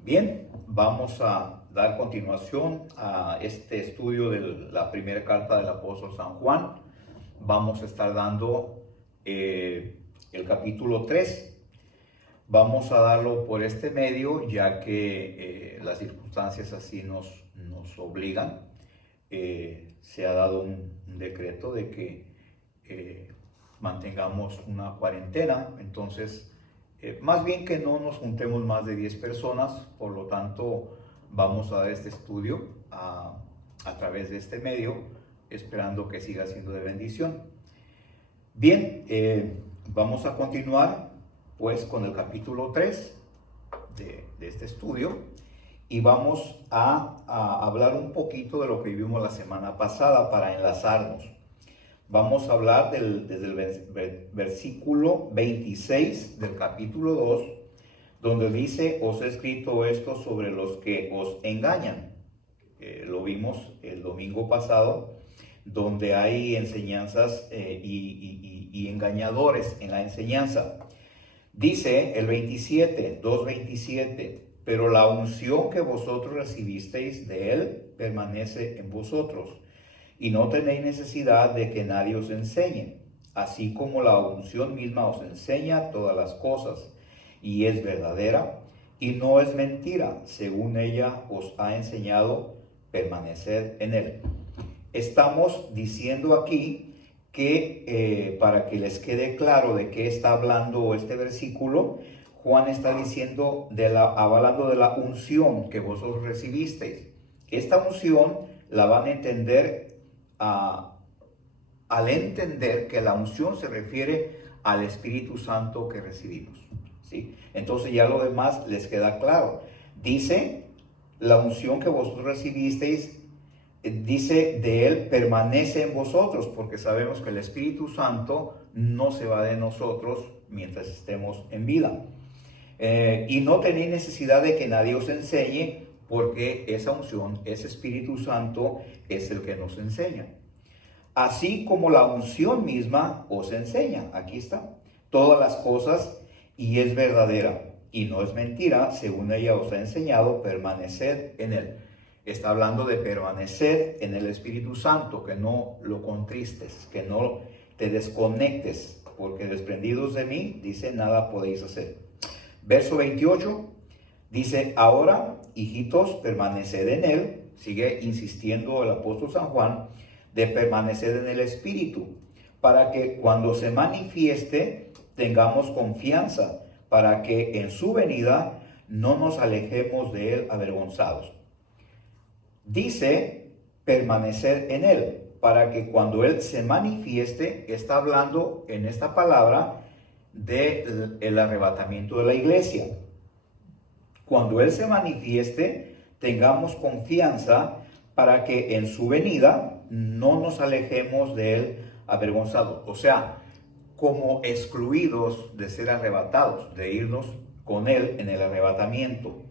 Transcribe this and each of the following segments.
Bien, vamos a dar continuación a este estudio de la primera carta del apóstol San Juan. Vamos a estar dando el capítulo 3. Vamos a darlo por este medio, ya que las circunstancias así nos obligan. Se ha dado un decreto de que mantengamos una cuarentena, entonces más bien que no nos juntemos más de 10 personas, por lo tanto vamos a dar este estudio a través de este medio, esperando que siga siendo de bendición. Bien, vamos a continuar pues con el capítulo 3 de este estudio y vamos a hablar un poquito de lo que vimos la semana pasada para enlazarnos. Vamos a hablar desde el versículo 26 del capítulo 2, donde dice: os he escrito esto sobre los que os engañan. Lo vimos el domingo pasado, donde hay enseñanzas y engañadores en la enseñanza. Dice el 27, 2:27, pero la unción que vosotros recibisteis de él permanece en vosotros, y no tenéis necesidad de que nadie os enseñe, así como la unción misma os enseña todas las cosas, y es verdadera, y no es mentira, según ella os ha enseñado, permanecer en él. Estamos diciendo aquí que para que les quede claro de qué está hablando este versículo, Juan está diciendo, hablando de la unción que vosotros recibisteis. Esta unción la van a entender al entender que la unción se refiere al Espíritu Santo que recibimos, ¿sí? Entonces ya lo demás les queda claro. Dice, la unción que vosotros recibisteis, dice, de él permanece en vosotros, porque sabemos que el Espíritu Santo no se va de nosotros mientras estemos en vida. Y no tenéis necesidad de que nadie os enseñe, porque esa unción, ese Espíritu Santo, es el que nos enseña. Así como la unción misma os enseña, aquí está, todas las cosas, y es verdadera, y no es mentira, según ella os ha enseñado, permaneced en él. Está hablando de permanecer en el Espíritu Santo, que no lo contristes, que no te desconectes, porque desprendidos de mí, dice, nada podéis hacer. Verso 28. Dice, ahora, hijitos, permaneced en él. Sigue insistiendo el apóstol San Juan, de permanecer en el Espíritu, para que cuando se manifieste tengamos confianza, para que en su venida no nos alejemos de él avergonzados. Dice, permanecer en él, para que cuando él se manifieste, está hablando en esta palabra del arrebatamiento de la iglesia. Cuando él se manifieste, tengamos confianza para que en su venida no nos alejemos de él avergonzados. O sea, como excluidos de ser arrebatados, de irnos con él en el arrebatamiento.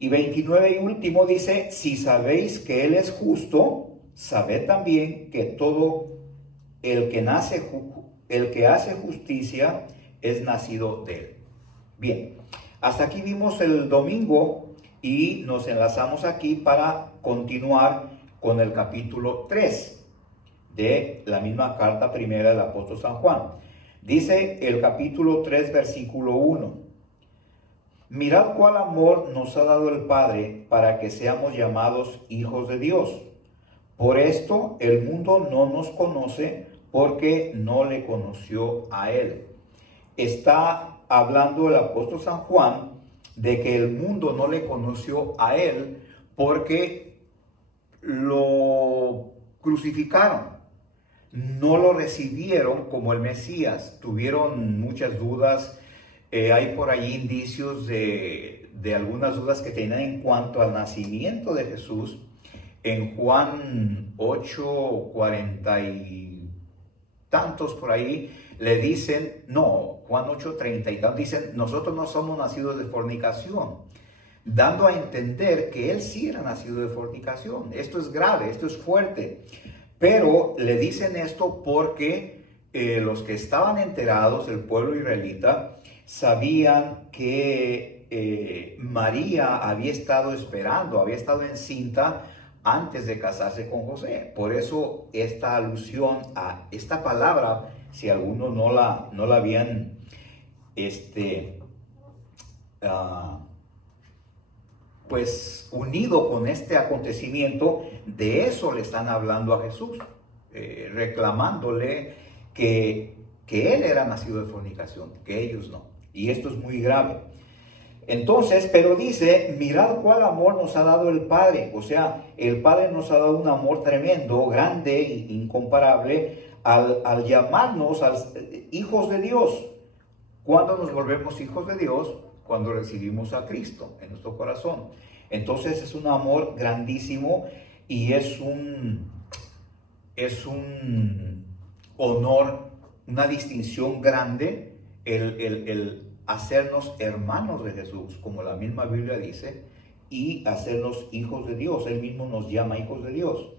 Y 29 y último dice, si sabéis que él es justo, sabed también que todo el que hace justicia es nacido de él. Bien. Hasta aquí vimos el domingo y nos enlazamos aquí para continuar con el capítulo 3 de la misma carta primera del apóstol San Juan. Dice el capítulo 3, versículo 1. Mirad cuál amor nos ha dado el Padre para que seamos llamados hijos de Dios. Por esto el mundo no nos conoce, porque no le conoció a él. Está hablando el apóstol San Juan de que el mundo no le conoció a él porque lo crucificaron, no lo recibieron como el Mesías, tuvieron muchas dudas. Hay por ahí indicios de algunas dudas que tenían en cuanto al nacimiento de Jesús. En Juan 8, 40 y tantos por ahí, le dicen, no, Juan 8:30 y tantos, dicen, nosotros no somos nacidos de fornicación, dando a entender que él sí era nacido de fornicación. Esto es grave, esto es fuerte, pero le dicen esto porque los que estaban enterados, el pueblo israelita, sabían que María había estado esperando, había estado encinta antes de casarse con José. Por eso esta alusión a esta palabra, si algunos no la habían pues unido con este acontecimiento, de eso le están hablando a Jesús, reclamándole que él era nacido de fornicación, que ellos no. Y esto es muy grave. Entonces, pero dice, mirad cuál amor nos ha dado el Padre. O sea, el Padre nos ha dado un amor tremendo, grande e incomparable al llamarnos hijos de Dios. ¿Cuándo nos volvemos hijos de Dios? Cuando recibimos a Cristo en nuestro corazón. Entonces es un amor grandísimo y es un honor, una distinción grande el hacernos hermanos de Jesús, como la misma Biblia dice, y hacernos hijos de Dios. Él mismo nos llama hijos de Dios.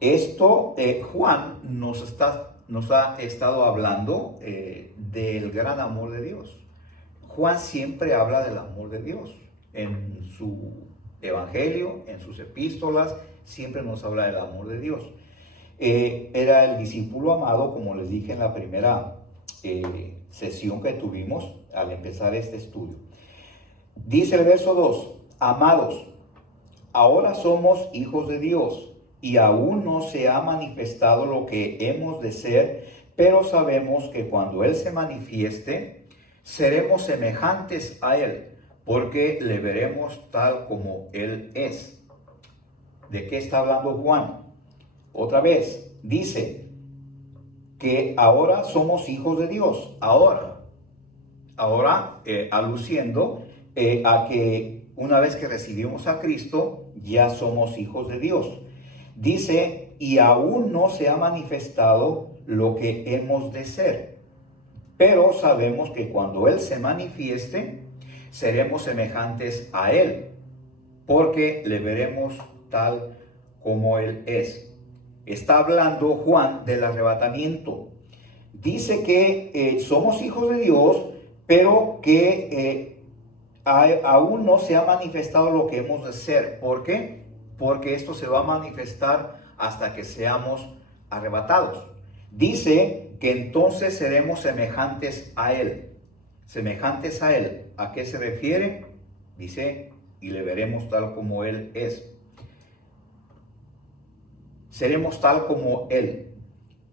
Esto Juan nos ha estado hablando del gran amor de Dios. Juan siempre habla del amor de Dios. En su evangelio, en sus epístolas, siempre nos habla del amor de Dios. Era el discípulo amado, como les dije en la primera sesión que tuvimos al empezar este estudio. Dice el verso 2, amados, ahora somos hijos de Dios y aún no se ha manifestado lo que hemos de ser, pero sabemos que cuando Él se manifieste, seremos semejantes a Él, porque le veremos tal como Él es. ¿De qué está hablando Juan? Otra vez, dice que ahora somos hijos de Dios. Ahora, aluciendo a que una vez que recibimos a Cristo, ya somos hijos de Dios. Dice, y aún no se ha manifestado lo que hemos de ser, pero sabemos que cuando Él se manifieste, seremos semejantes a Él, porque le veremos tal como Él es. Está hablando Juan del arrebatamiento. Dice que somos hijos de Dios, pero que aún no se ha manifestado lo que hemos de ser. ¿Por qué? Porque esto se va a manifestar hasta que seamos arrebatados. Dice que entonces seremos semejantes a Él. Semejantes a Él. ¿A qué se refiere? Dice, y le veremos tal como Él es. Seremos tal como Él.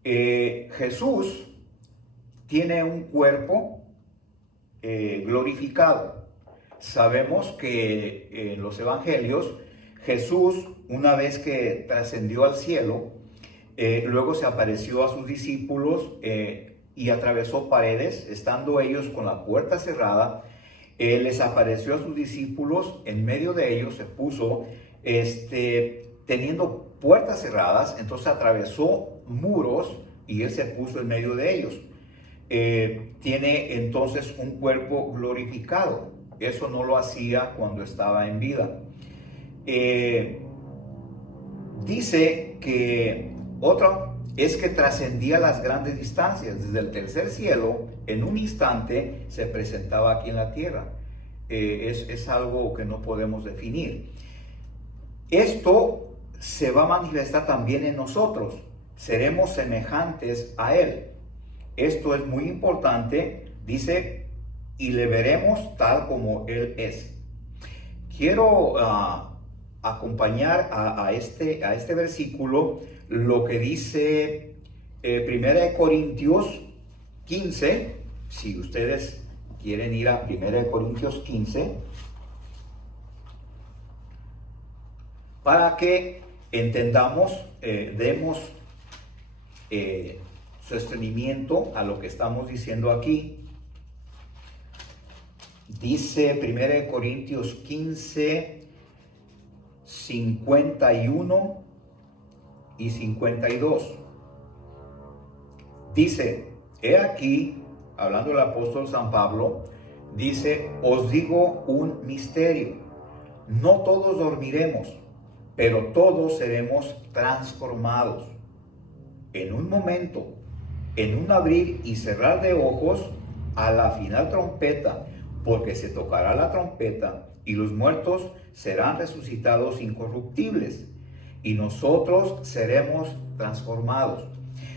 Jesús tiene un cuerpo glorificado. Sabemos que en los evangelios Jesús, una vez que trascendió al cielo, luego se apareció a sus discípulos y atravesó paredes, estando ellos con la puerta cerrada. Les apareció a sus discípulos, en medio de ellos se puso, teniendo puertas cerradas, entonces atravesó muros y Él se puso en medio de ellos. Tiene entonces un cuerpo glorificado. Eso no lo hacía cuando estaba en vida. Dice que otra es que trascendía las grandes distancias. Desde el tercer cielo, en un instante, se presentaba aquí en la tierra. Es algo que no podemos definir. Esto se va a manifestar también en nosotros. Seremos semejantes a Él. Esto es muy importante. Dice, y le veremos tal como Él es. Quiero acompañar a este versículo lo que dice 1 Corintios 15. Si ustedes quieren ir a 1 Corintios 15, para que entendamos, demos sostenimiento a lo que estamos diciendo aquí. Dice 1 Corintios 15, 51 y 52. Dice, he aquí, hablando el apóstol San Pablo, dice, os digo un misterio. No todos dormiremos, pero todos seremos transformados. En un momento, en un abrir y cerrar de ojos, a la final trompeta, porque se tocará la trompeta y los muertos serán resucitados incorruptibles y nosotros seremos transformados.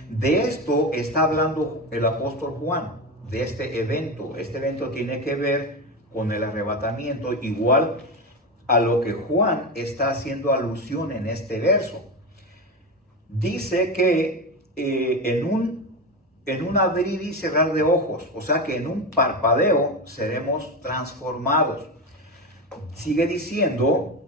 De esto está hablando el apóstol Juan, de este evento. Este evento tiene que ver con el arrebatamiento, igual a lo que Juan está haciendo alusión en este verso. Dice que en un abrir y cerrar de ojos, o sea que en un parpadeo seremos transformados. Sigue diciendo,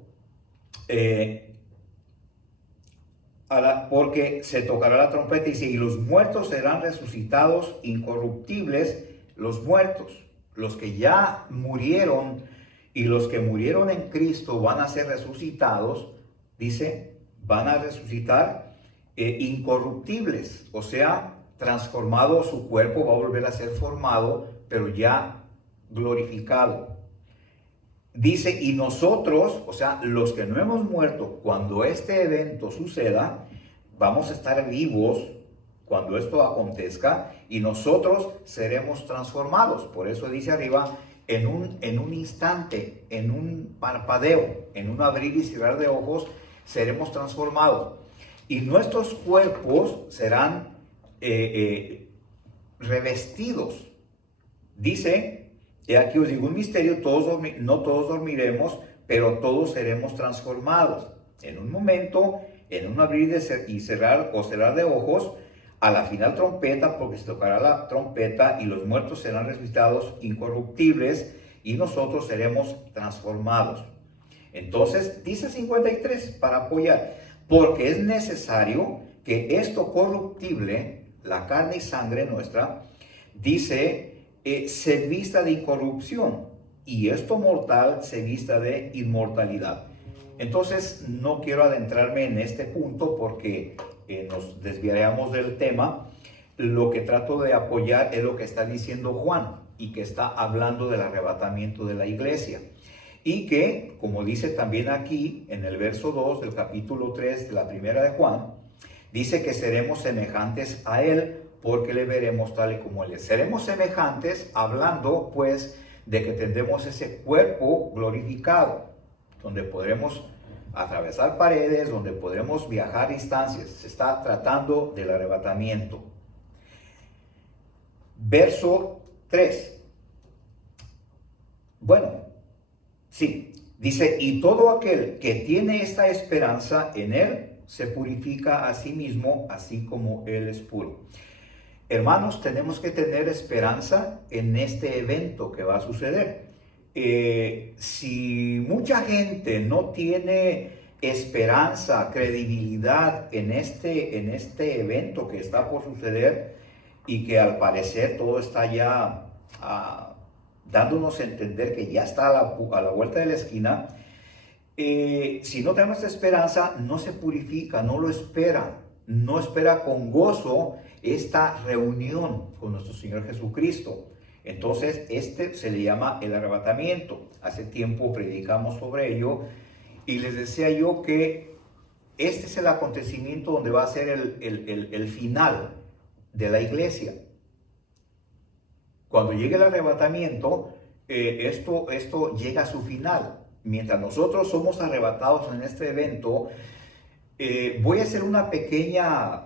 porque se tocará la trompeta y dice, y los muertos serán resucitados incorruptibles, los muertos, los que ya murieron y los que murieron en Cristo van a ser resucitados, dice, van a resucitar incorruptibles, o sea, transformado su cuerpo, va a volver a ser formado, pero ya glorificado. Dice, y nosotros, o sea, los que no hemos muerto, cuando este evento suceda, vamos a estar vivos cuando esto acontezca y nosotros seremos transformados. Por eso dice arriba, en un instante, en un parpadeo, en un abrir y cerrar de ojos, seremos transformados. Y nuestros cuerpos serán revestidos. Dice, y aquí os digo un misterio, no todos dormiremos, pero todos seremos transformados. En un momento, en un abrir y cerrar o cerrar de ojos, a la final trompeta, porque se tocará la trompeta y los muertos serán resucitados incorruptibles y nosotros seremos transformados. Entonces, dice 53 para apoyar, porque es necesario que esto corruptible, la carne y sangre nuestra, dice, se vista de incorrupción y esto mortal se vista de inmortalidad. Entonces no quiero adentrarme en este punto porque nos desviaríamos del tema. Lo que trato de apoyar es lo que está diciendo Juan y que está hablando del arrebatamiento de la iglesia. Y que, como dice también aquí en el verso 2 del capítulo 3 de la primera de Juan, dice que seremos semejantes a él porque le veremos tal y como él es. Seremos semejantes hablando pues de que tendremos ese cuerpo glorificado, donde podremos atravesar paredes, donde podremos viajar distancias. Se está tratando del arrebatamiento. Verso 3. Bueno, sí, dice, y todo aquel que tiene esta esperanza en él, se purifica a sí mismo, así como él es puro. Hermanos, tenemos que tener esperanza en este evento que va a suceder. Si mucha gente no tiene esperanza, credibilidad en este evento que está por suceder y que al parecer todo está ya dándonos a entender que ya está a la vuelta de la esquina, si no tenemos esperanza, no se purifica, no lo espera, no espera con gozo esta reunión con nuestro Señor Jesucristo. Entonces, este se le llama el arrebatamiento. Hace tiempo predicamos sobre ello y les decía yo que este es el acontecimiento donde va a ser el final de la iglesia. Cuando llegue el arrebatamiento, esto llega a su final. Mientras nosotros somos arrebatados en este evento, voy a hacer una pequeña,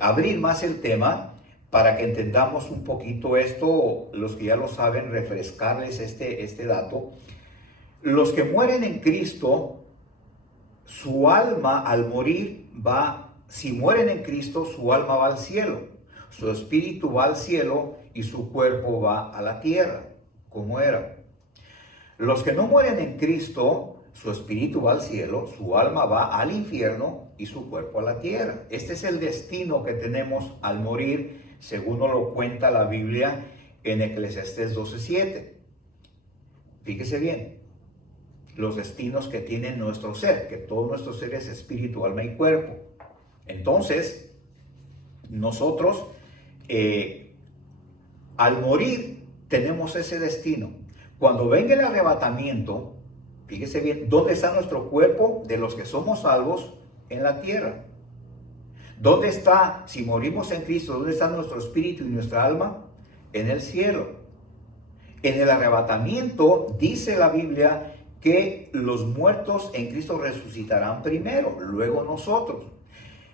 abrir más el tema para que entendamos un poquito esto, los que ya lo saben, refrescarles este dato. Los que mueren en Cristo, su alma al morir si mueren en Cristo, su alma va al cielo, su espíritu va al cielo y su cuerpo va a la tierra, como era. Los que no mueren en Cristo, su espíritu va al cielo, su alma va al infierno y su cuerpo a la tierra. Este es el destino que tenemos al morir, según nos lo cuenta la Biblia en Eclesiastés 12:7. Fíjese bien, los destinos que tiene nuestro ser, que todo nuestro ser es espíritu, alma y cuerpo. Entonces, nosotros al morir tenemos ese destino. Cuando venga el arrebatamiento, fíjese bien, ¿dónde está nuestro cuerpo de los que somos salvos? En la tierra. ¿Dónde está, si morimos en Cristo, dónde está nuestro espíritu y nuestra alma? En el cielo. En el arrebatamiento dice la Biblia que los muertos en Cristo resucitarán primero, luego nosotros.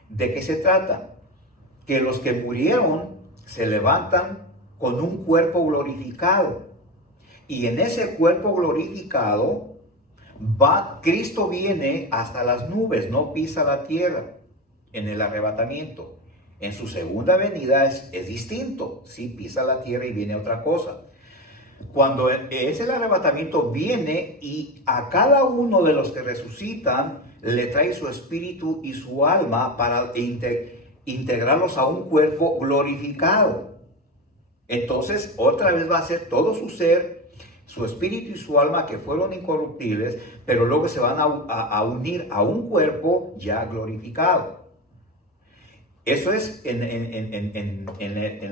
¿De qué se trata? Que los que murieron se levantan con un cuerpo glorificado. Y en ese cuerpo glorificado Cristo viene hasta las nubes, no pisa la tierra en el arrebatamiento. En su segunda venida es distinto, sí pisa la tierra y viene otra cosa. Cuando es el arrebatamiento, viene y a cada uno de los que resucitan le trae su espíritu y su alma para integrarlos a un cuerpo glorificado. Entonces otra vez va a ser todo su ser, su espíritu y su alma que fueron incorruptibles, pero luego se van a unir a un cuerpo ya glorificado. Eso es en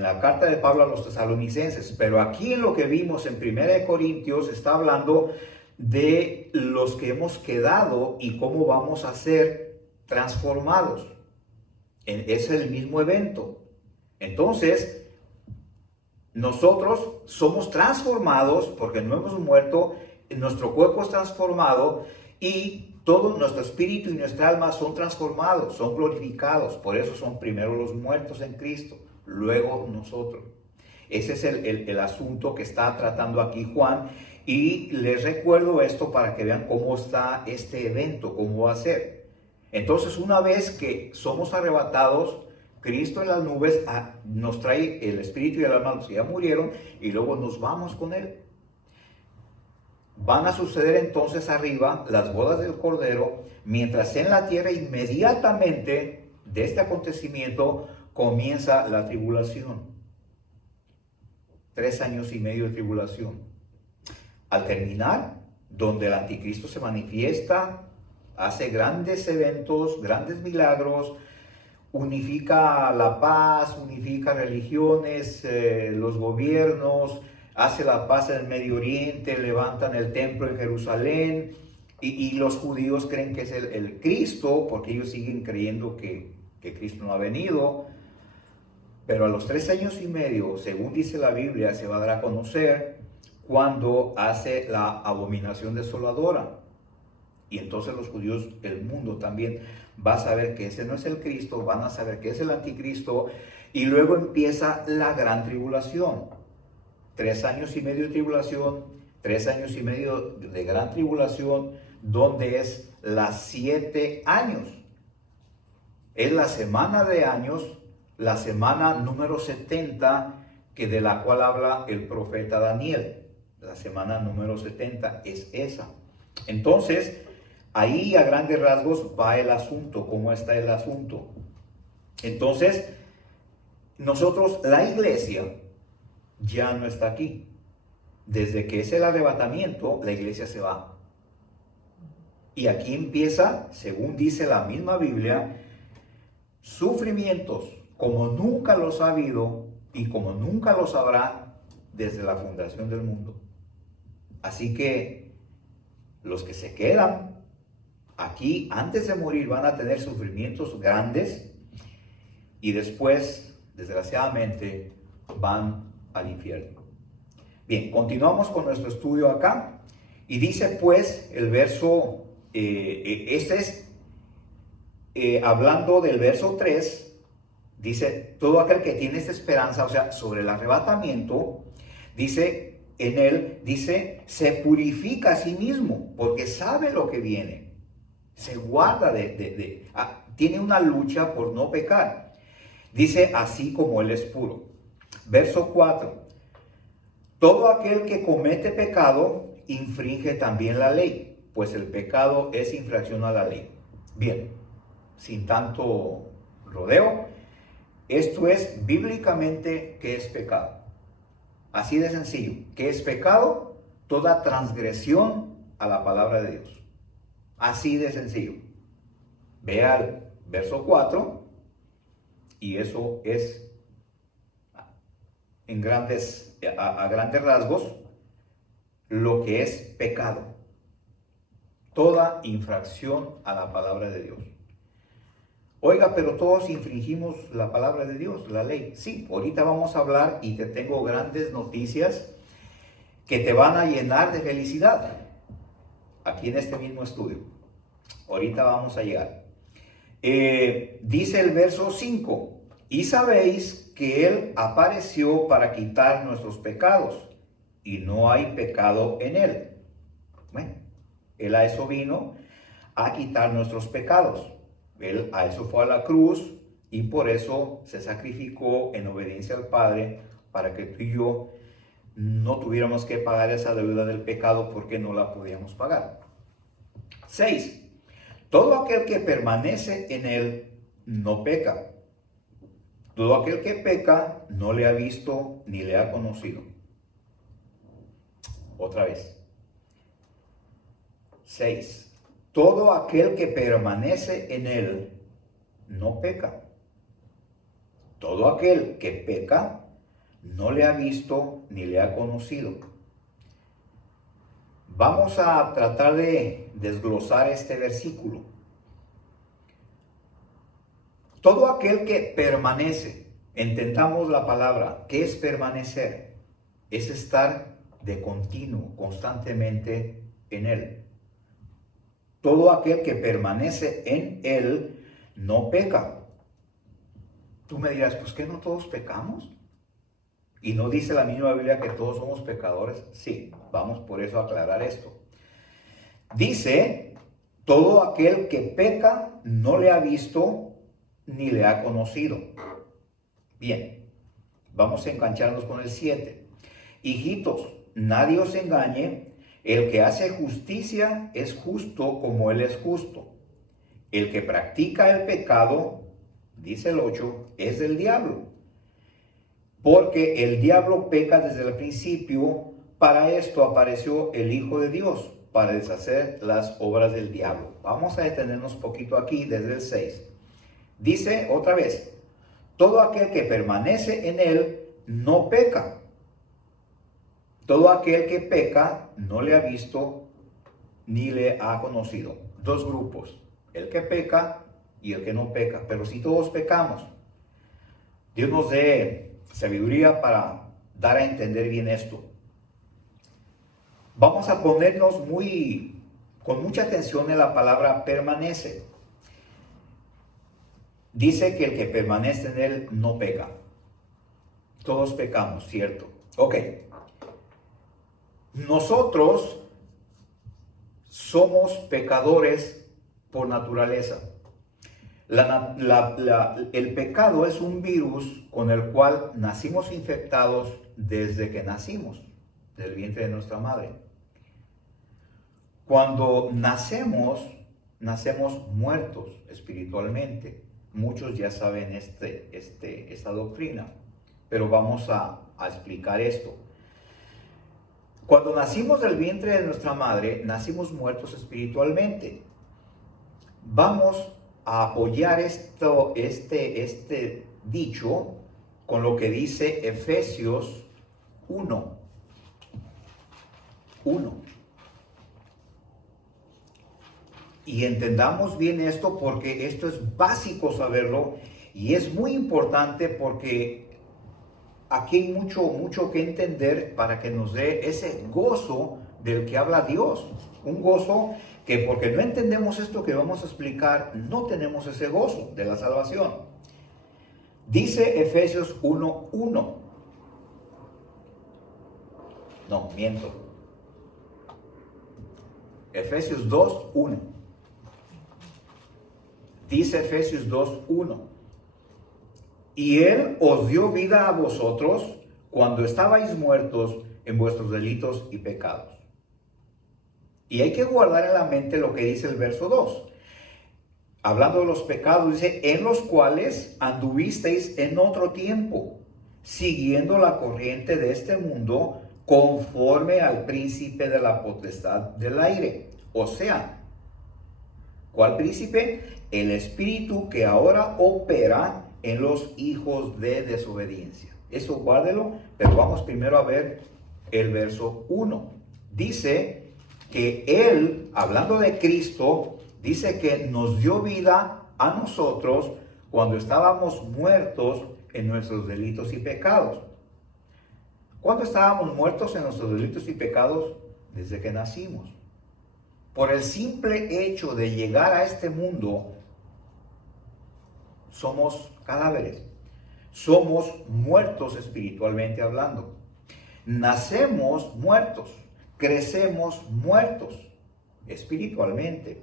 la carta de Pablo a los tesalonicenses, pero aquí en lo que vimos en 1 Corintios está hablando de los que hemos quedado y cómo vamos a ser transformados. Es el mismo evento. Entonces, nosotros somos transformados porque no hemos muerto, nuestro cuerpo es transformado y todo nuestro espíritu y nuestra alma son transformados, son glorificados. Por eso son primero los muertos en Cristo, luego nosotros. Ese es el asunto que está tratando aquí Juan. Y les recuerdo esto para que vean cómo está este evento, cómo va a ser. Entonces, una vez que somos arrebatados, Cristo en las nubes nos trae el espíritu y el alma, los que ya murieron, y luego nos vamos con Él. Van a suceder entonces arriba las bodas del Cordero, mientras en la tierra inmediatamente de este acontecimiento comienza la tribulación. 3 años y medio de tribulación. Al terminar, donde el anticristo se manifiesta, hace grandes eventos, grandes milagros, unifica la paz, unifica religiones, los gobiernos, hace la paz en el Medio Oriente, levantan el templo en Jerusalén y los judíos creen que es el Cristo porque ellos siguen creyendo que Cristo no ha venido. Pero a los 3 años y medio, según dice la Biblia, se va a dar a conocer cuando hace la abominación desoladora. Y entonces los judíos, el mundo también va a saber que ese no es el Cristo, van a saber que es el anticristo y luego empieza la gran tribulación. 3 años y medio de tribulación, 3 años y medio de gran tribulación, donde es las 7 años. Es la semana de años, la semana número 70, de la cual habla el profeta Daniel. La semana número 70 es esa. Entonces, ahí a grandes rasgos va el asunto, cómo está el asunto. Entonces, nosotros, la iglesia, ya no está aquí. Desde que es el arrebatamiento, la iglesia se va. Y aquí empieza, según dice la misma Biblia, sufrimientos como nunca los ha habido y como nunca los habrá desde la fundación del mundo. Así que los que se quedan aquí antes de morir van a tener sufrimientos grandes y después, desgraciadamente, van al infierno. Bien, continuamos con nuestro estudio acá y dice pues el verso, hablando del verso 3, dice, todo aquel que tiene esta esperanza, o sea, sobre el arrebatamiento, dice, en él, dice, se purifica a sí mismo, porque sabe lo que viene, se guarda tiene una lucha por no pecar. Dice, así como él es puro. Verso 4, todo aquel que comete pecado, infringe también la ley, pues el pecado es infracción a la ley. Bien, sin tanto rodeo, esto es bíblicamente ¿qué es pecado? Así de sencillo. ¿Qué es pecado? Toda transgresión a la palabra de Dios. Así de sencillo. Vea el verso 4 y eso es a grandes rasgos lo que es pecado. Toda infracción a la palabra de Dios. Oiga, pero todos infringimos la palabra de Dios, la ley. Sí, ahorita vamos a hablar y te tengo grandes noticias que te van a llenar de felicidad. Aquí en este mismo estudio. Ahorita vamos a llegar. Dice el verso 5, y sabéis que Él apareció para quitar nuestros pecados, y no hay pecado en Él. Bueno, Él a eso vino, a quitar nuestros pecados. Él a eso fue a la cruz, y por eso se sacrificó en obediencia al Padre, para que tú y yo no tuviéramos que pagar esa deuda del pecado porque no la podíamos pagar. 6. Todo aquel que permanece en Él no peca. Todo aquel que peca no le ha visto ni le ha conocido. Otra vez. 6. Todo aquel que permanece en Él no peca. Todo aquel que peca no le ha visto ni le ha conocido. Vamos a tratar de desglosar este versículo. Todo aquel que permanece, entendamos la palabra, ¿qué es permanecer? Es estar de continuo, constantemente en Él. Todo aquel que permanece en Él no peca. Tú me dirás, pues ¿qué no todos pecamos? ¿Y no dice la misma Biblia que todos somos pecadores? Sí, vamos por eso a aclarar esto. Dice, todo aquel que peca no le ha visto ni le ha conocido. Bien, vamos a engancharnos con el 7. Hijitos, nadie os engañe, el que hace justicia es justo como Él es justo. El que practica el pecado, dice el 8, es del diablo. Porque el diablo peca desde el principio, para esto apareció el Hijo de Dios, para deshacer las obras del diablo. Vamos a detenernos un poquito aquí desde el 6. Dice otra vez, todo aquel que permanece en Él no peca. Todo aquel que peca no le ha visto ni le ha conocido. Dos grupos, el que peca y el que no peca. Pero si todos pecamos, Dios nos dé sabiduría para dar a entender bien esto. Vamos a ponernos con mucha atención en la palabra permanece. Dice que el que permanece en Él no peca. Todos pecamos, ¿cierto? Ok. Nosotros somos pecadores por naturaleza. El pecado es un virus con el cual nacimos infectados desde que nacimos, del vientre de nuestra madre. Cuando nacemos muertos espiritualmente. Muchos ya saben esta doctrina, pero vamos a explicar esto. Cuando nacimos del vientre de nuestra madre, nacimos muertos espiritualmente. Vamos a apoyar este dicho con lo que dice Efesios 1. Y entendamos bien esto porque esto es básico saberlo y es muy importante porque aquí hay mucho que entender para que nos dé ese gozo del que habla Dios. Un gozo que porque no entendemos esto que vamos a explicar, no tenemos ese gozo de la salvación. Dice Efesios 1:1. No, miento. Efesios 2:1. Dice Efesios 2:1. Y Él os dio vida a vosotros cuando estabais muertos en vuestros delitos y pecados. Y hay que guardar en la mente lo que dice el verso 2. Hablando de los pecados, dice, en los cuales anduvisteis en otro tiempo, siguiendo la corriente de este mundo, conforme al príncipe de la potestad del aire. O sea, ¿cuál príncipe? El espíritu que ahora opera en los hijos de desobediencia. Eso guárdelo, pero vamos primero a ver el verso 1. Dice que Él, hablando de Cristo, dice que nos dio vida a nosotros cuando estábamos muertos en nuestros delitos y pecados. ¿Cuándo estábamos muertos en nuestros delitos y pecados? Desde que nacimos. Por el simple hecho de llegar a este mundo, somos cadáveres. Somos muertos espiritualmente hablando. Nacemos muertos. Crecemos muertos espiritualmente.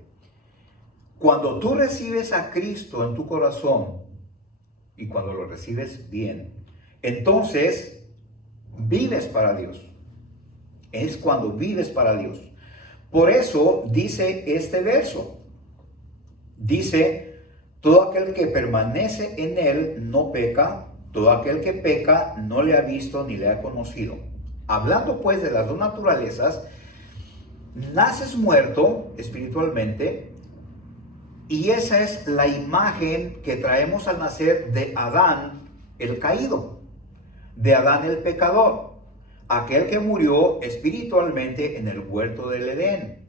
Cuando tú recibes a Cristo en tu corazón, y cuando lo recibes bien, entonces vives para Dios. Es cuando vives para Dios. Por eso dice este verso. Dice, todo aquel que permanece en él no peca, todo aquel que peca no le ha visto ni le ha conocido. Hablando pues de las dos naturalezas, naces muerto espiritualmente, y esa es la imagen que traemos al nacer de Adán el caído, de Adán el pecador, aquel que murió espiritualmente en el huerto del Edén.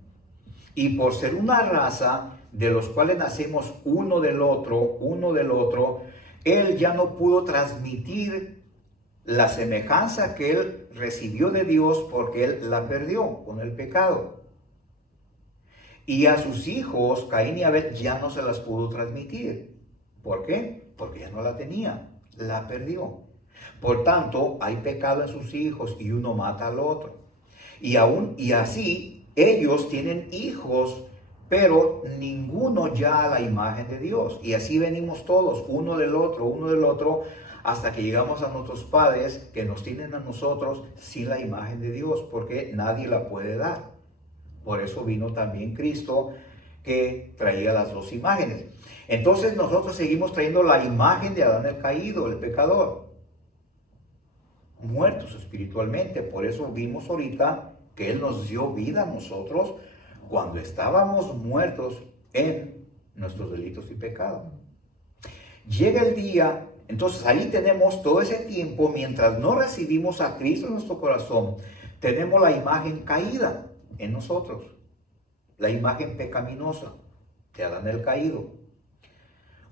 Y por ser una raza de los cuales nacemos uno del otro, él ya no pudo transmitir la semejanza que él recibió de Dios porque él la perdió con el pecado. Y a sus hijos, Caín y Abel, ya no se las pudo transmitir. ¿Por qué? Porque ya no la tenía, la perdió. Por tanto, hay pecado en sus hijos y uno mata al otro. Y así, ellos tienen hijos, pero ninguno ya a la imagen de Dios. Y así venimos todos, uno del otro, hasta que llegamos a nuestros padres que nos tienen a nosotros sin la imagen de Dios, porque nadie la puede dar. Por eso vino también Cristo, que traía las dos imágenes. Entonces nosotros seguimos trayendo la imagen de Adán el caído, el pecador. Muertos espiritualmente. Por eso vimos ahorita que Él nos dio vida a nosotros cuando estábamos muertos en nuestros delitos y pecados. Llega el día, entonces ahí tenemos todo ese tiempo, mientras no recibimos a Cristo en nuestro corazón, tenemos la imagen caída en nosotros, la imagen pecaminosa de Adán el caído.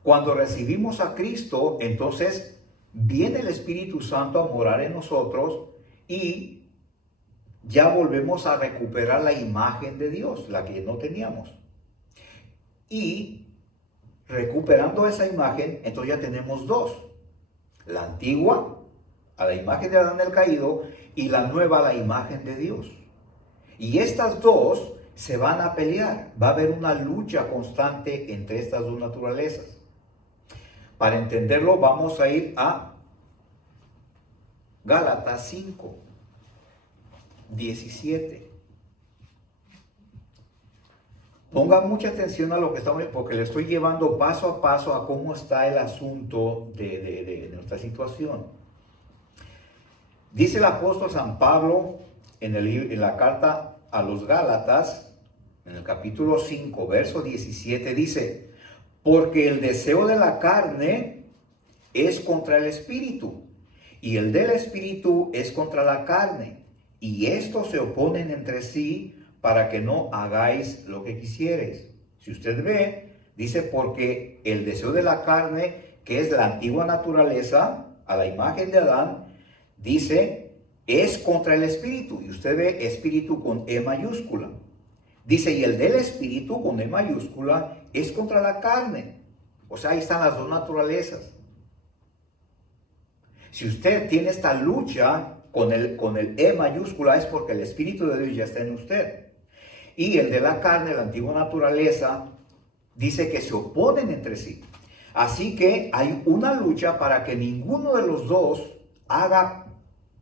Cuando recibimos a Cristo, entonces viene el Espíritu Santo a morar en nosotros y ya volvemos a recuperar la imagen de Dios, la que no teníamos. Y recuperando esa imagen, entonces ya tenemos dos: la antigua, a la imagen de Adán el caído, y la nueva, a la imagen de Dios. Y estas dos se van a pelear. Va a haber una lucha constante entre estas dos naturalezas. Para entenderlo, vamos a ir a Gálatas 5, 17. Pongan mucha atención a lo que estamos, porque le estoy llevando paso a paso a cómo está el asunto de nuestra situación. Dice el apóstol San Pablo en la carta a los Gálatas, en el capítulo 5, verso 17, dice: porque el deseo de la carne es contra el espíritu, y el del espíritu es contra la carne, y estos se oponen entre sí para que no hagáis lo que quisiereis. Si usted ve, dice: porque el deseo de la carne, que es la antigua naturaleza, a la imagen de Adán, dice, es contra el espíritu. Y usted ve espíritu con E mayúscula. Dice, y el del espíritu con E mayúscula es contra la carne. O sea, ahí están las dos naturalezas. Si usted tiene esta lucha con el E mayúscula, es porque el Espíritu de Dios ya está en usted. Y el de la carne, la antigua naturaleza, dice que se oponen entre sí. Así que hay una lucha para que ninguno de los dos haga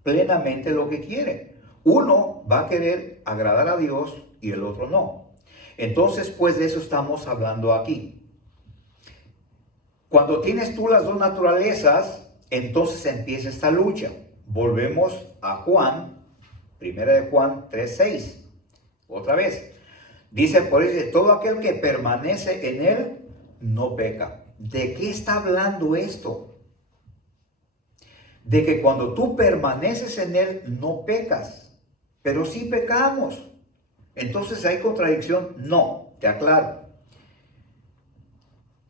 plenamente lo que quiere. Uno va a querer agradar a Dios y el otro no. Entonces, pues de eso estamos hablando aquí. Cuando tienes tú las dos naturalezas, entonces empieza esta lucha. Volvemos a Juan, primera de Juan 3:6. Otra vez. Dice, por eso, todo aquel que permanece en él no peca. ¿De qué está hablando esto? De que cuando tú permaneces en él no pecas, pero sí pecamos. Entonces, ¿hay contradicción? No, te aclaro.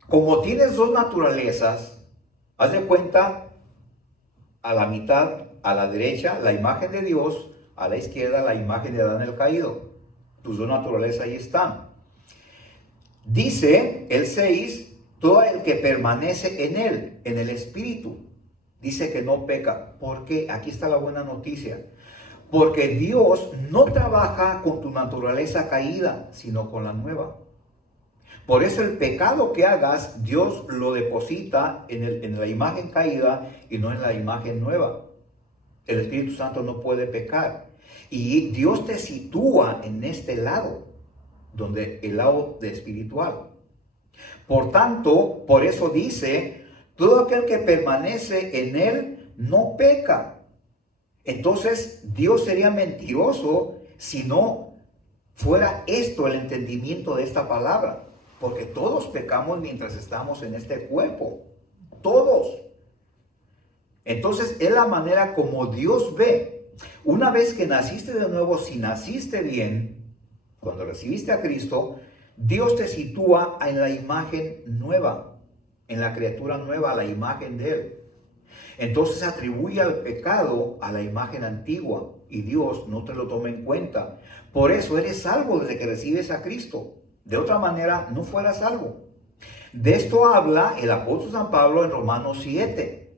Como tienes dos naturalezas, haz de cuenta, a la mitad a la derecha la imagen de Dios, a la izquierda la imagen de Adán el caído. Tus dos naturalezas ahí están. Dice el 6, todo el que permanece en él, en el Espíritu, dice que no peca. ¿Por qué? Aquí está la buena noticia. Porque Dios no trabaja con tu naturaleza caída, sino con la nueva. Por eso el pecado que hagas, Dios lo deposita en la imagen caída y no en la imagen nueva. El Espíritu Santo no puede pecar. Y Dios te sitúa en este lado, donde el lado de espiritual. Por tanto, por eso dice, todo aquel que permanece en él no peca. Entonces, Dios sería mentiroso si no fuera esto el entendimiento de esta palabra. Porque todos pecamos mientras estamos en este cuerpo. Todos. Entonces, es la manera como Dios ve. Una vez que naciste de nuevo, si naciste bien, cuando recibiste a Cristo, Dios te sitúa en la imagen nueva, en la criatura nueva, la imagen de Él. Entonces atribuye al pecado a la imagen antigua y Dios no te lo toma en cuenta. Por eso eres salvo desde que recibes a Cristo. De otra manera, no fueras salvo. De esto habla el apóstol San Pablo en Romanos 7,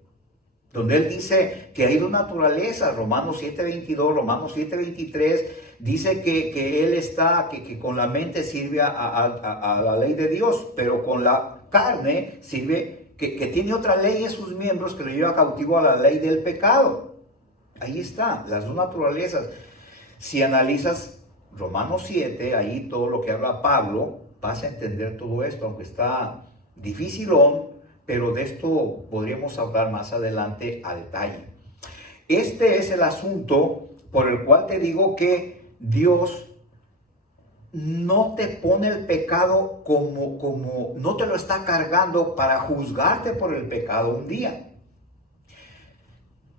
donde él dice que hay dos naturalezas. Romanos 7:22, Romanos 7:23, dice que él está, que con la mente sirve a la ley de Dios, pero con la carne sirve, que tiene otra ley en sus miembros que lo lleva cautivo a la ley del pecado. Ahí está, las dos naturalezas. Si analizas Romanos 7, ahí todo lo que habla Pablo, vas a entender todo esto, aunque está dificilón, pero de esto podríamos hablar más adelante a detalle. Este es el asunto por el cual te digo que Dios no te pone el pecado como no te lo está cargando para juzgarte por el pecado un día.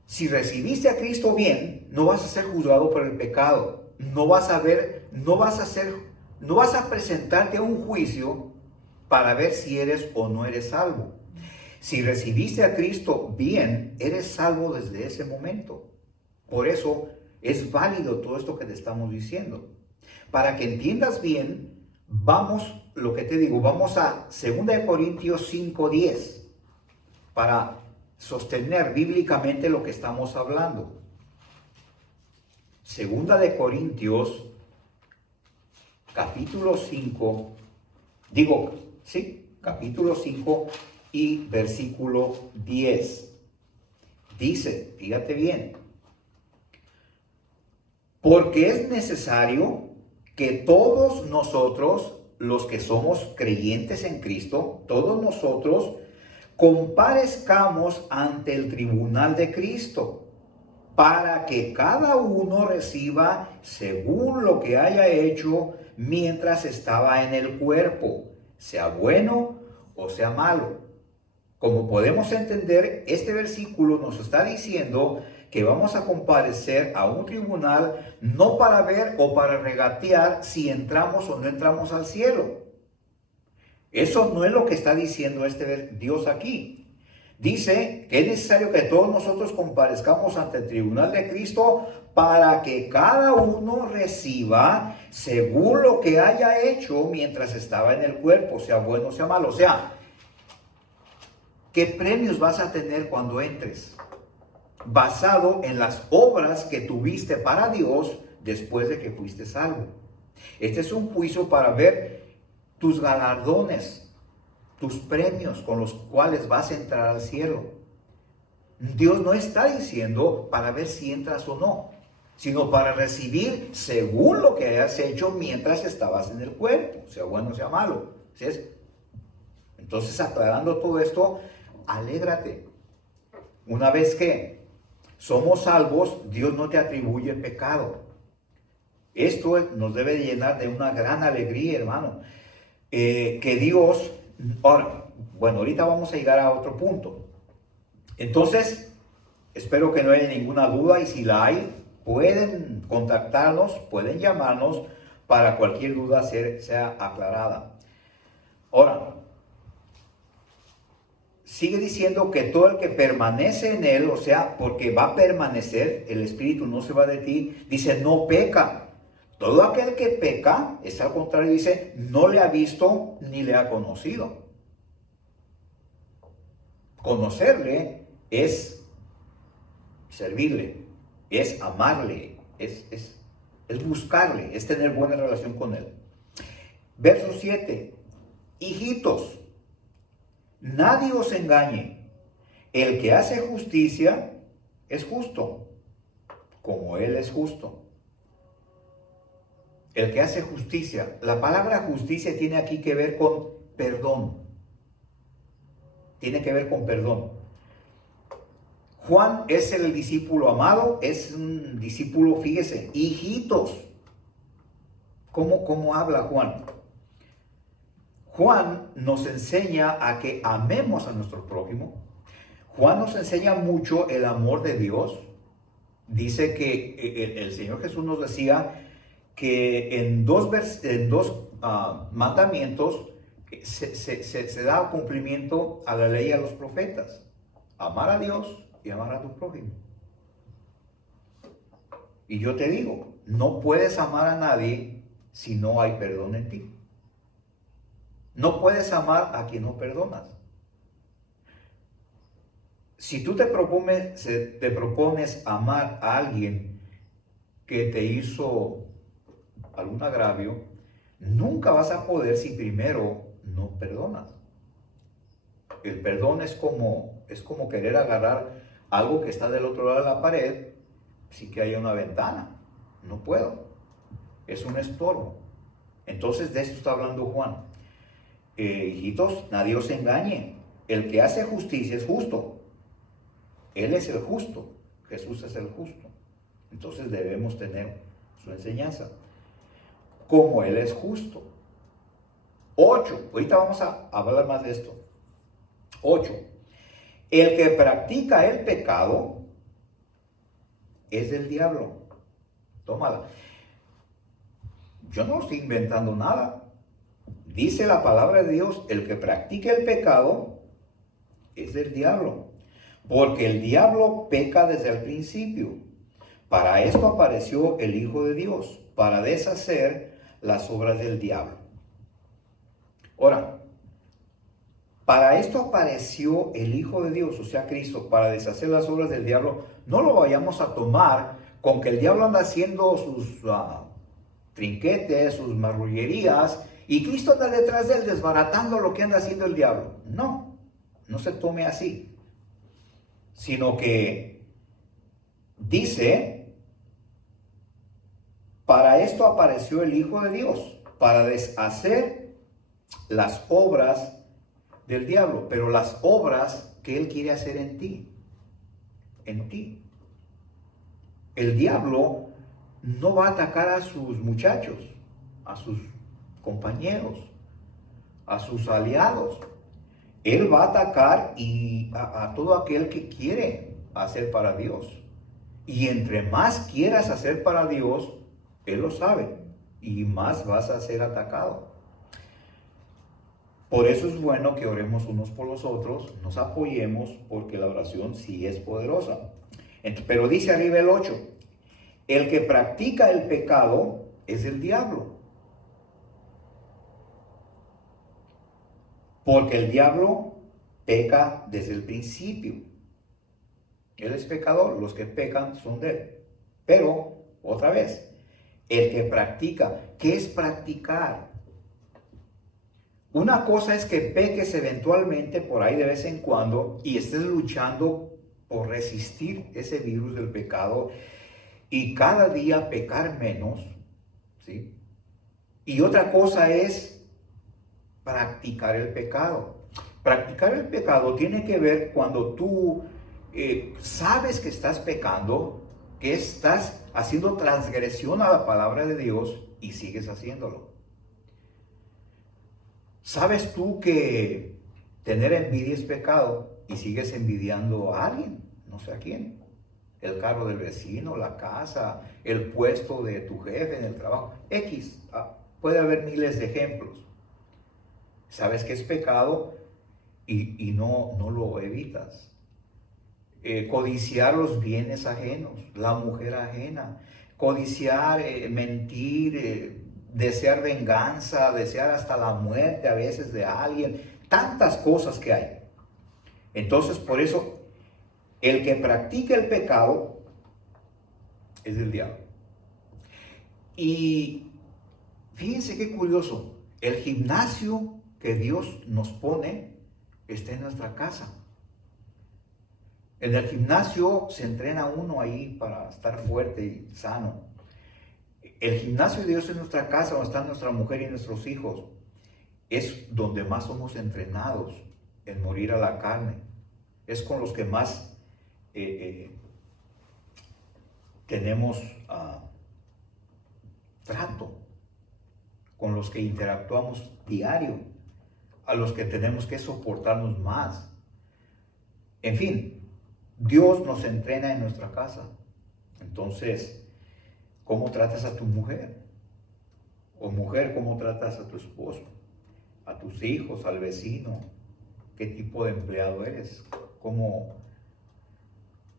Si recibiste a Cristo bien, no vas a ser juzgado por el pecado. No vas a presentarte a un juicio para ver si eres o no eres salvo. Si recibiste a Cristo bien, eres salvo desde ese momento. Por eso es válido todo esto que te estamos diciendo. Para que entiendas bien, vamos a 2 Corintios 5:10 para sostener bíblicamente lo que estamos hablando. 2 Corintios, capítulo 5, capítulo 5 y versículo 10. Dice, fíjate bien, porque es necesario que todos nosotros, los que somos creyentes en Cristo, todos nosotros comparezcamos ante el tribunal de Cristo, para que cada uno reciba según lo que haya hecho mientras estaba en el cuerpo, sea bueno o sea malo. Como podemos entender, este versículo nos está diciendo que vamos a comparecer a un tribunal no para ver o para regatear si entramos o no entramos al cielo. Eso no es lo que está diciendo Dios aquí. Dice que es necesario que todos nosotros comparezcamos ante el tribunal de Cristo para que cada uno reciba según lo que haya hecho mientras estaba en el cuerpo, sea bueno o sea malo. O sea, ¿qué premios vas a tener cuando entres? Basado en las obras que tuviste para Dios después de que fuiste salvo. Este es un juicio para ver tus galardones, tus premios con los cuales vas a entrar al cielo. Dios no está diciendo para ver si entras o no, sino para recibir según lo que hayas hecho mientras estabas en el cuerpo, sea bueno o sea malo. ¿Sí es? Entonces, aclarando todo esto, alégrate. Una vez que somos salvos, Dios no te atribuye pecado. Esto nos debe llenar de una gran alegría, hermano. Que Dios... Ahora, bueno, ahorita vamos a llegar a otro punto. Entonces, espero que no haya ninguna duda y si la hay, pueden contactarnos, pueden llamarnos para cualquier duda sea aclarada. Ahora, sigue diciendo que todo el que permanece en él, o sea, porque va a permanecer, el Espíritu no se va de ti, dice, no peca. Todo aquel que peca, es al contrario, dice, no le ha visto ni le ha conocido. Conocerle es servirle, es amarle, es buscarle, es tener buena relación con él. Verso 7, hijitos, nadie os engañe, el que hace justicia es justo, como él es justo. El que hace justicia, la palabra justicia tiene aquí que ver con perdón. Tiene que ver con perdón. Juan es el discípulo amado, es un discípulo, fíjese, hijitos. ¿Cómo habla Juan? Juan nos enseña a que amemos a nuestro prójimo. Juan nos enseña mucho el amor de Dios. Dice que el Señor Jesús nos decía que en dos mandamientos se da cumplimiento a la ley y a los profetas. Amar a Dios y amar a tu prójimo. Y yo te digo, no puedes amar a nadie si no hay perdón en ti. No puedes amar a quien no perdonas. Si tú te propones amar a alguien que te hizo algún agravio, nunca vas a poder si primero no perdonas. El perdón es como querer agarrar algo que está del otro lado de la pared, sí que haya una ventana. No puedo. Es un estorbo. Entonces de eso está hablando Juan. Hijitos, nadie os engañe. El que hace justicia es justo. Él es el justo. Jesús es el justo. Entonces debemos tener su enseñanza. Como Él es justo. 8. Ahorita vamos a hablar más de esto. 8. El que practica el pecado es del diablo. Tómala. Yo no estoy inventando nada. Dice la palabra de Dios, el que practica el pecado es del diablo. Porque el diablo peca desde el principio. Para esto apareció el Hijo de Dios, para deshacer las obras del diablo. Ahora, para esto apareció el Hijo de Dios, o sea, Cristo, para deshacer las obras del diablo. No lo vayamos a tomar con que el diablo anda haciendo sus trinquetes, sus marrullerías, y Cristo anda detrás de él desbaratando lo que anda haciendo el diablo. No, no se tome así, sino que dice, para esto apareció el Hijo de Dios, para deshacer las obras del diablo, pero las obras que él quiere hacer en ti. El diablo no va a atacar a sus muchachos, a sus compañeros, a sus aliados. Él va a atacar a todo aquel que quiere hacer para Dios. Y entre más quieras hacer para Dios, Él lo sabe, y más vas a ser atacado. Por eso es bueno que oremos unos por los otros, nos apoyemos, porque la oración sí es poderosa. Pero dice arriba el 8, el que practica el pecado es el diablo. Porque el diablo peca desde el principio. Él es pecador, los que pecan son de él. Pero, otra vez, el que practica, ¿qué es practicar? Una cosa es que peques eventualmente por ahí de vez en cuando y estés luchando por resistir ese virus del pecado y cada día pecar menos, ¿sí? Y otra cosa es practicar el pecado. Practicar el pecado tiene que ver cuando tú sabes que estás pecando, que estás haciendo transgresión a la palabra de Dios y sigues haciéndolo. ¿Sabes tú que tener envidia es pecado y sigues envidiando a alguien? No sé a quién. El carro del vecino, la casa, el puesto de tu jefe en el trabajo. Puede haber miles de ejemplos. ¿Sabes qué es pecado? y no lo evitas. Codiciar los bienes ajenos, la mujer ajena, codiciar, mentir, desear venganza, desear hasta la muerte a veces de alguien, tantas cosas que hay. Entonces, por eso, el que practica el pecado es del diablo. Y fíjense qué curioso, el gimnasio que Dios nos pone está en nuestra casa. En el gimnasio se entrena uno ahí para estar fuerte y sano. El gimnasio de Dios en nuestra casa, donde está nuestra mujer y nuestros hijos, es donde más somos entrenados en morir a la carne. Es con los que más tenemos trato, con los que interactuamos diario, a los que tenemos que soportarnos más. En fin, Dios nos entrena en nuestra casa. Entonces, ¿cómo tratas a tu mujer? O mujer, ¿cómo tratas a tu esposo? A tus hijos, al vecino. ¿Qué tipo de empleado eres? ¿Cómo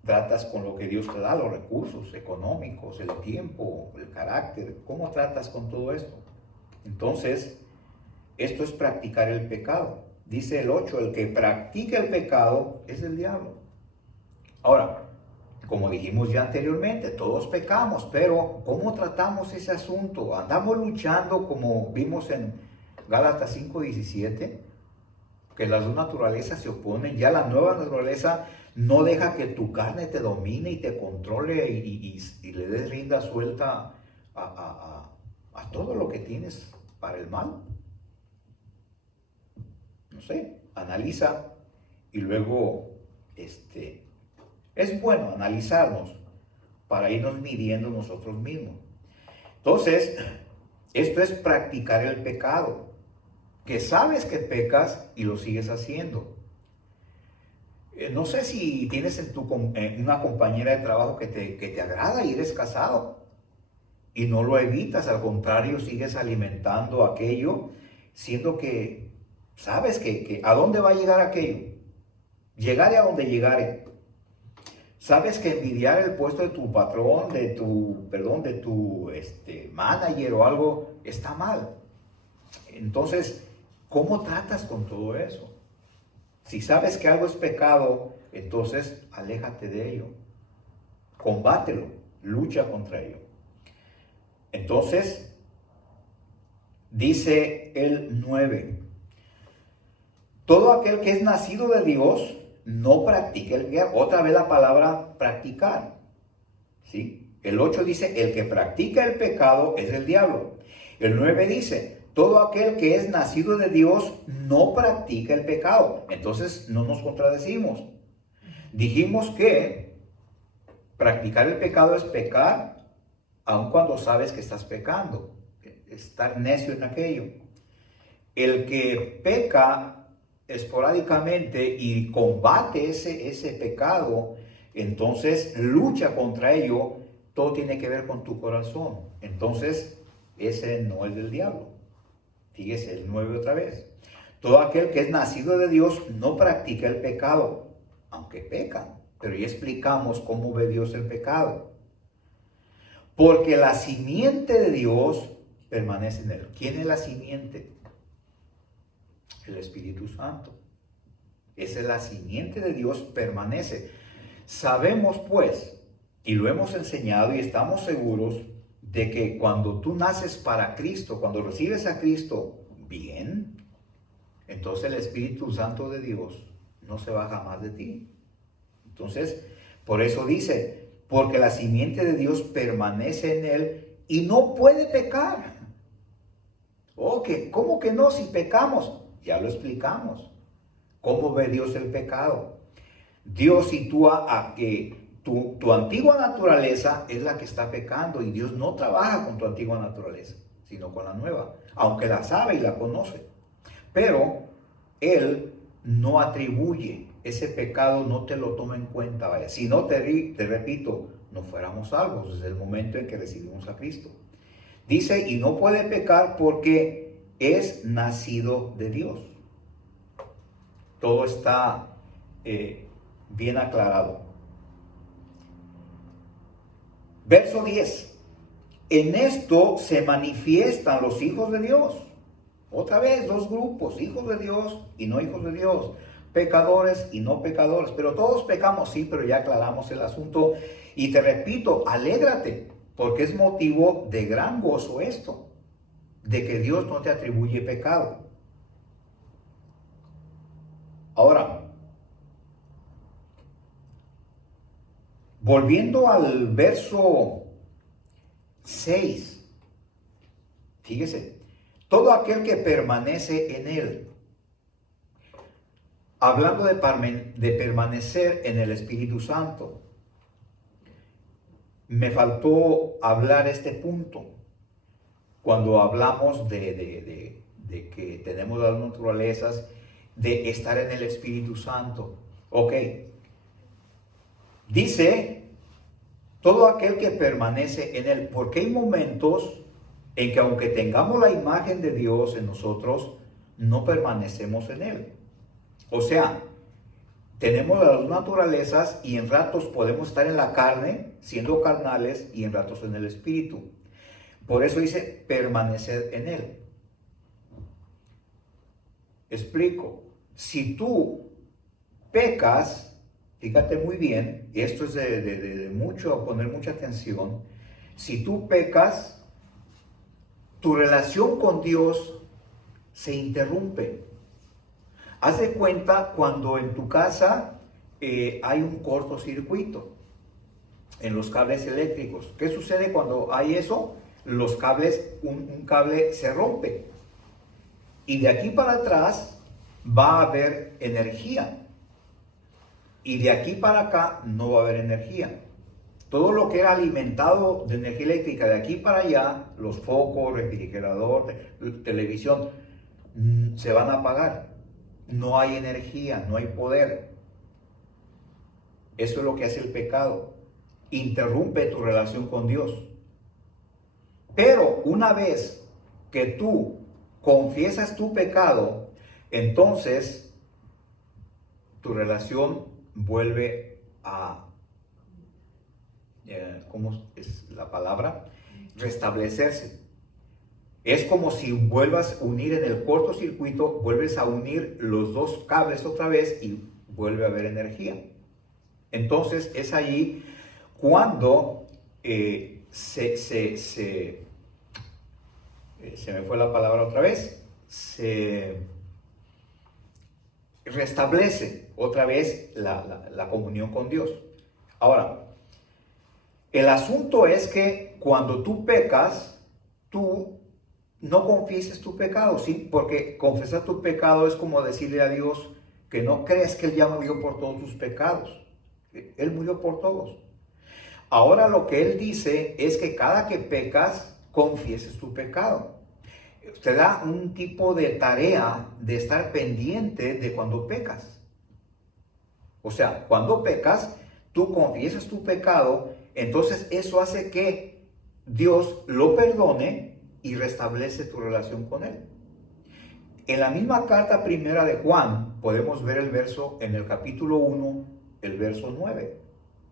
tratas con lo que Dios te da? Los recursos económicos, el tiempo, el carácter. ¿Cómo tratas con todo esto? Entonces, esto es practicar el pecado. Dice el 8, el que practica el pecado es el diablo. Ahora, como dijimos ya anteriormente, todos pecamos, pero ¿cómo tratamos ese asunto? Andamos luchando, como vimos en Gálatas 5:17, que las dos naturalezas se oponen. Ya la nueva naturaleza no deja que tu carne te domine y te controle y le des rienda suelta a todo lo que tienes para el mal. No sé, analiza y luego es bueno analizarnos para irnos midiendo nosotros mismos. Entonces, esto es practicar el pecado, que sabes que pecas y lo sigues haciendo. No sé si tienes una compañera de trabajo que te agrada y eres casado y no lo evitas, al contrario, sigues alimentando aquello, siendo que sabes que a dónde va a llegar aquello. Llegaré a donde llegaré. Sabes que envidiar el puesto de tu patrón, de tu manager o algo, está mal. Entonces, ¿cómo tratas con todo eso? Si sabes que algo es pecado, entonces aléjate de ello. Combátelo, lucha contra ello. Entonces, dice el 9, todo aquel que es nacido de Dios no practica el pecado. Otra vez la palabra practicar. ¿Sí? El 8 dice, el que practica el pecado es el diablo. El 9 dice, todo aquel que es nacido de Dios no practica el pecado. Entonces no nos contradecimos. Dijimos que practicar el pecado es pecar, aun cuando sabes que estás pecando. Estar necio en aquello. El que peca esporádicamente y combate ese pecado, entonces lucha contra ello, todo tiene que ver con tu corazón. Entonces, ese no es del diablo. Fíjese el 9 otra vez. Todo aquel que es nacido de Dios no practica el pecado, aunque pecan. Pero ya explicamos cómo ve Dios el pecado. Porque la simiente de Dios permanece en él. ¿Quién es la simiente? El Espíritu Santo. Esa es la simiente de Dios, permanece. Sabemos pues, y lo hemos enseñado y estamos seguros de que cuando tú naces para Cristo, cuando recibes a Cristo bien, entonces el Espíritu Santo de Dios no se va jamás de ti. Entonces, por eso dice, porque la simiente de Dios permanece en él y no puede pecar. ¿Cómo que no si pecamos? Ya lo explicamos. ¿Cómo ve Dios el pecado? Dios sitúa a que tu antigua naturaleza es la que está pecando y Dios no trabaja con tu antigua naturaleza, sino con la nueva, aunque la sabe y la conoce. Pero Él no atribuye ese pecado, no te lo toma en cuenta. Vaya. Si no, te repito, no fuéramos salvos desde el momento en que recibimos a Cristo. Dice, y no puede pecar porque es nacido de Dios. todo está bien aclarado. Verso 10. En esto se manifiestan los hijos de Dios. Otra vez, dos grupos, hijos de Dios y no hijos de Dios, pecadores y no pecadores, pero todos pecamos, sí, pero ya aclaramos el asunto. Y te repito, alégrate, porque es motivo de gran gozo esto, de que Dios no te atribuye pecado. Ahora, volviendo al verso 6, fíjese, todo aquel que permanece en él, hablando de permanecer en el Espíritu Santo, me faltó hablar este punto. Cuando hablamos de que tenemos las naturalezas, de estar en el Espíritu Santo. Ok. Dice, todo aquel que permanece en él, porque hay momentos en que aunque tengamos la imagen de Dios en nosotros, no permanecemos en él. O sea, tenemos las dos naturalezas y en ratos podemos estar en la carne, siendo carnales, y en ratos en el Espíritu. Por eso dice permanecer en él. Explico. Si tú pecas, fíjate muy bien, y esto es de poner mucha atención. Si tú pecas, tu relación con Dios se interrumpe. Haz de cuenta cuando en tu casa hay un cortocircuito en los cables eléctricos. ¿Qué sucede cuando hay eso? Los cables, un cable se rompe. Y de aquí para atrás va a haber energía. Y de aquí para acá no va a haber energía. Todo lo que era alimentado de energía eléctrica de aquí para allá, los focos, refrigerador, televisión, se van a apagar. No hay energía, no hay poder. Eso es lo que hace el pecado. Interrumpe tu relación con Dios. Pero una vez que tú confiesas tu pecado, entonces tu relación vuelve a, ¿cómo es la palabra? Restablecerse. Es como si vuelvas a unir en el cortocircuito, vuelves a unir los dos cables otra vez y vuelve a haber energía. Entonces es allí cuando se me fue la palabra otra vez, se restablece otra vez la comunión con Dios. Ahora, el asunto es que cuando tú pecas, tú no confieses tu pecado, ¿sí? Porque confesar tu pecado es como decirle a Dios que no crees que Él ya murió por todos tus pecados. Él murió por todos. Ahora lo que Él dice es que cada que pecas, confieses tu pecado. Te da un tipo de tarea de estar pendiente de cuando pecas. O sea, cuando pecas, tú confiesas tu pecado, entonces eso hace que Dios lo perdone y restablece tu relación con Él. En la misma carta primera de Juan, podemos ver el verso en el capítulo 1, el verso 9.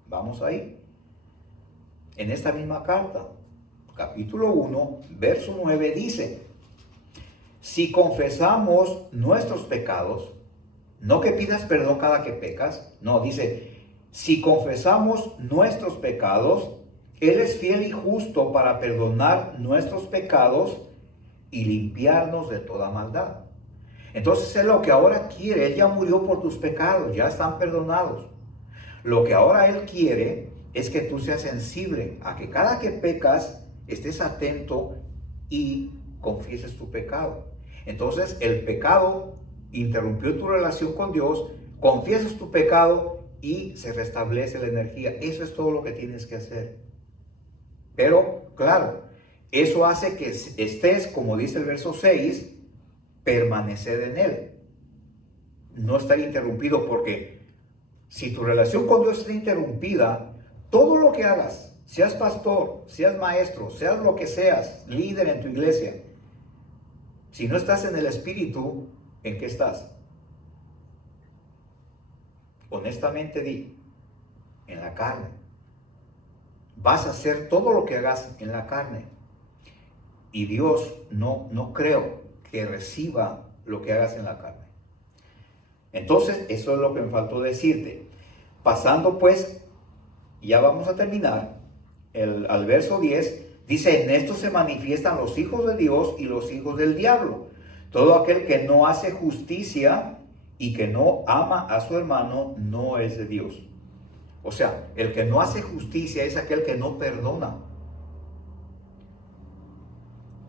Vamos ahí. En esta misma carta, capítulo 1, verso 9 dice: si confesamos nuestros pecados, no que pidas perdón cada que pecas, no, dice, si confesamos nuestros pecados, Él es fiel y justo para perdonar nuestros pecados y limpiarnos de toda maldad. Entonces es lo que ahora quiere. Él ya murió por tus pecados, ya están perdonados. Lo que ahora Él quiere es que tú seas sensible a que cada que pecas estés atento y confieses tu pecado. Entonces el pecado interrumpió tu relación con Dios, confiesas tu pecado y se restablece la energía. Eso es todo lo que tienes que hacer. Pero, claro, eso hace que estés, como dice el verso 6, permanecer en Él. No estar interrumpido, porque si tu relación con Dios está interrumpida, todo lo que hagas, seas pastor, seas maestro, seas lo que seas, líder en tu iglesia, si no estás en el Espíritu, ¿en qué estás? honestamente di, en la carne. Vas a hacer todo lo que hagas en la carne. Y Dios no creo que reciba lo que hagas en la carne. Entonces, eso es lo que me faltó decirte. Pasando pues, ya vamos a terminar, al verso 10, dice, en esto se manifiestan los hijos de Dios y los hijos del diablo. Todo aquel que no hace justicia y que no ama a su hermano no es de Dios. O sea, el que no hace justicia es aquel que no perdona.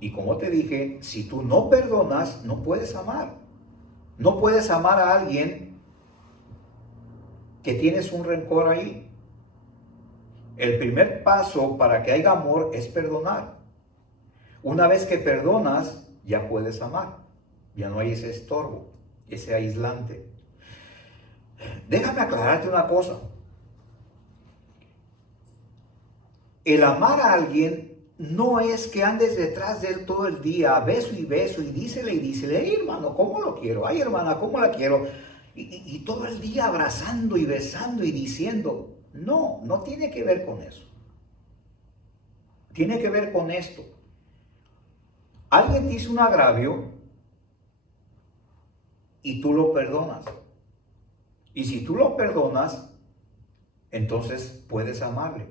Y como te dije, si tú no perdonas, no puedes amar. No puedes amar a alguien que tienes un rencor ahí. El primer paso para que haya amor es perdonar. Una vez que perdonas, ya puedes amar. Ya no hay ese estorbo, ese aislante. Déjame aclararte una cosa. El amar a alguien no es que andes detrás de él todo el día, beso y dísele, hey hermano, ¿cómo lo quiero? Ay hermana, ¿cómo la quiero? Y todo el día abrazando y besando y diciendo. No, no tiene que ver con eso. Tiene que ver con esto. Alguien te hizo un agravio y tú lo perdonas. Y si tú lo perdonas, entonces puedes amarle.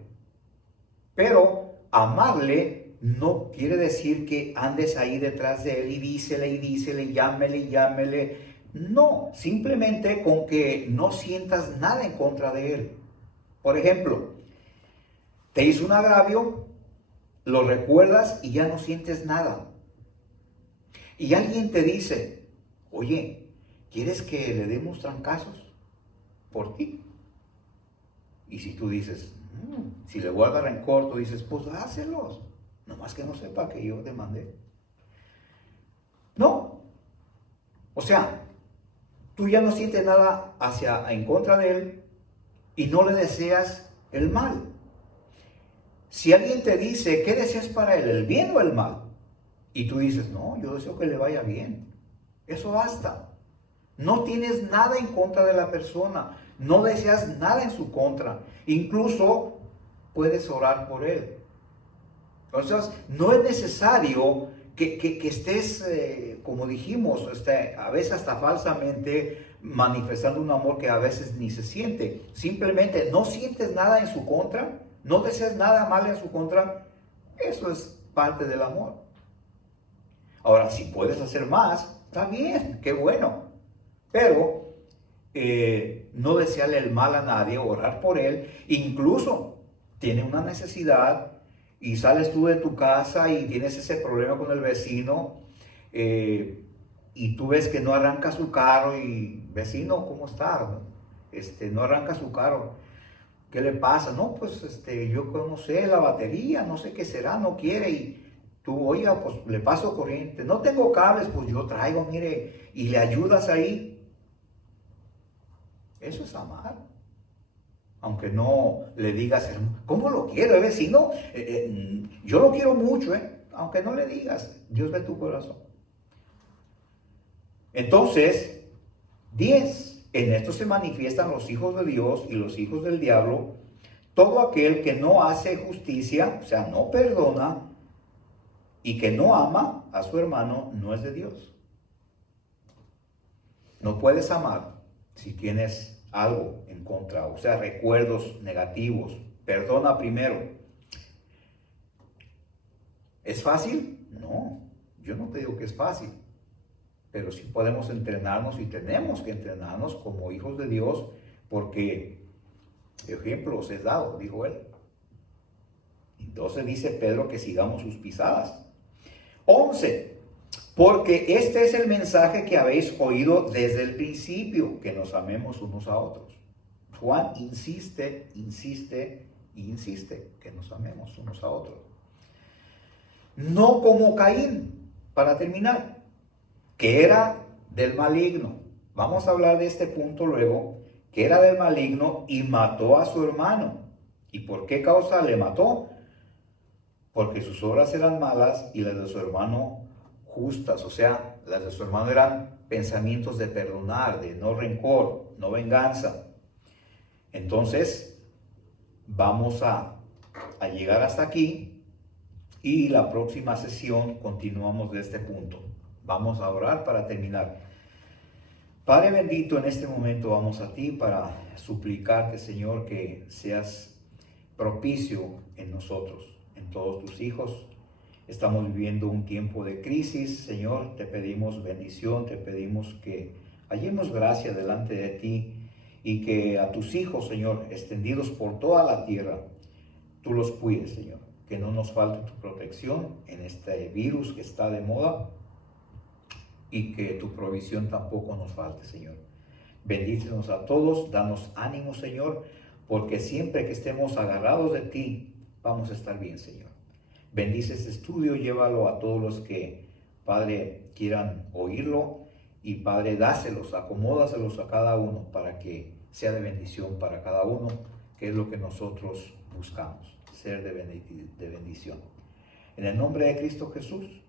Pero amarle no quiere decir que andes ahí detrás de él y dísele, llámele. No, simplemente con que no sientas nada en contra de él. Por ejemplo, te hizo un agravio, lo recuerdas y ya no sientes nada. Y alguien te dice, oye, ¿quieres que le demos trancazos por ti? Y si tú dices, si le guarda rencor, tú dices, pues hácelos. Nomás que no sepa que yo demandé. No. O sea, tú ya no sientes nada en contra de él y no le deseas el mal. Si alguien te dice, ¿qué deseas para él? ¿El bien o el mal? Y tú dices, no, yo deseo que le vaya bien. Eso basta. No tienes nada en contra de la persona. No deseas nada en su contra. Incluso puedes orar por él. Entonces, no es necesario que estés, como dijimos, a veces hasta falsamente manifestando un amor que a veces ni se siente. Simplemente no sientes nada en su contra, no deseas nada mal en su contra. Eso es parte del amor. Ahora, si puedes hacer más, está bien, qué bueno. Pero no desearle el mal a nadie, orar por él. Incluso tiene una necesidad y sales tú de tu casa y tienes ese problema con el vecino y tú ves que no arranca su carro y vecino, ¿cómo está? No arranca su carro. ¿Qué le pasa? No, pues yo no sé, la batería, no sé qué será, no quiere. Y tú, oiga, pues le paso corriente. No tengo cables, pues yo traigo, mire, y le ayudas ahí. Eso es amar. Aunque no le digas, ¿cómo lo quiero, vecino? Yo lo quiero mucho, aunque no le digas, Dios ve tu corazón. Entonces, 10. En esto se manifiestan los hijos de Dios y los hijos del diablo. Todo aquel que no hace justicia, o sea, no perdona, y que no ama a su hermano, no es de Dios. No puedes amar si tienes algo en contra, o sea, recuerdos negativos. Perdona primero. ¿Es fácil? No, yo no te digo que es fácil, pero sí podemos entrenarnos y tenemos que entrenarnos como hijos de Dios, porque ejemplo os he dado, dijo él. Entonces dice Pedro que sigamos sus pisadas. 11. Porque este es el mensaje que habéis oído desde el principio, que nos amemos unos a otros. Juan insiste, que nos amemos unos a otros. No como Caín, para terminar, que era del maligno. Vamos a hablar de este punto luego, que era del maligno y mató a su hermano. ¿Y por qué causa le mató? Porque sus obras eran malas y las de su hermano justas, o sea, las de su hermano eran pensamientos de perdonar, de no rencor, no venganza. Entonces, vamos a llegar hasta aquí y la próxima sesión continuamos de este punto. Vamos a orar para terminar. Padre bendito, en este momento vamos a ti para suplicarte, Señor, que seas propicio en nosotros, en todos tus hijos. Estamos viviendo un tiempo de crisis, Señor. Te pedimos bendición, te pedimos que hallemos gracia delante de ti y que a tus hijos, Señor, extendidos por toda la tierra, tú los cuides, Señor. Que no nos falte tu protección en este virus que está de moda y que tu provisión tampoco nos falte, Señor. Bendícenos a todos, danos ánimo, Señor, porque siempre que estemos agarrados de ti, vamos a estar bien, Señor. Bendice este estudio, llévalo a todos los que, Padre, quieran oírlo y, Padre, dáselos, acomódaselos a cada uno para que sea de bendición para cada uno, que es lo que nosotros buscamos, ser de bendición. En el nombre de Cristo Jesús,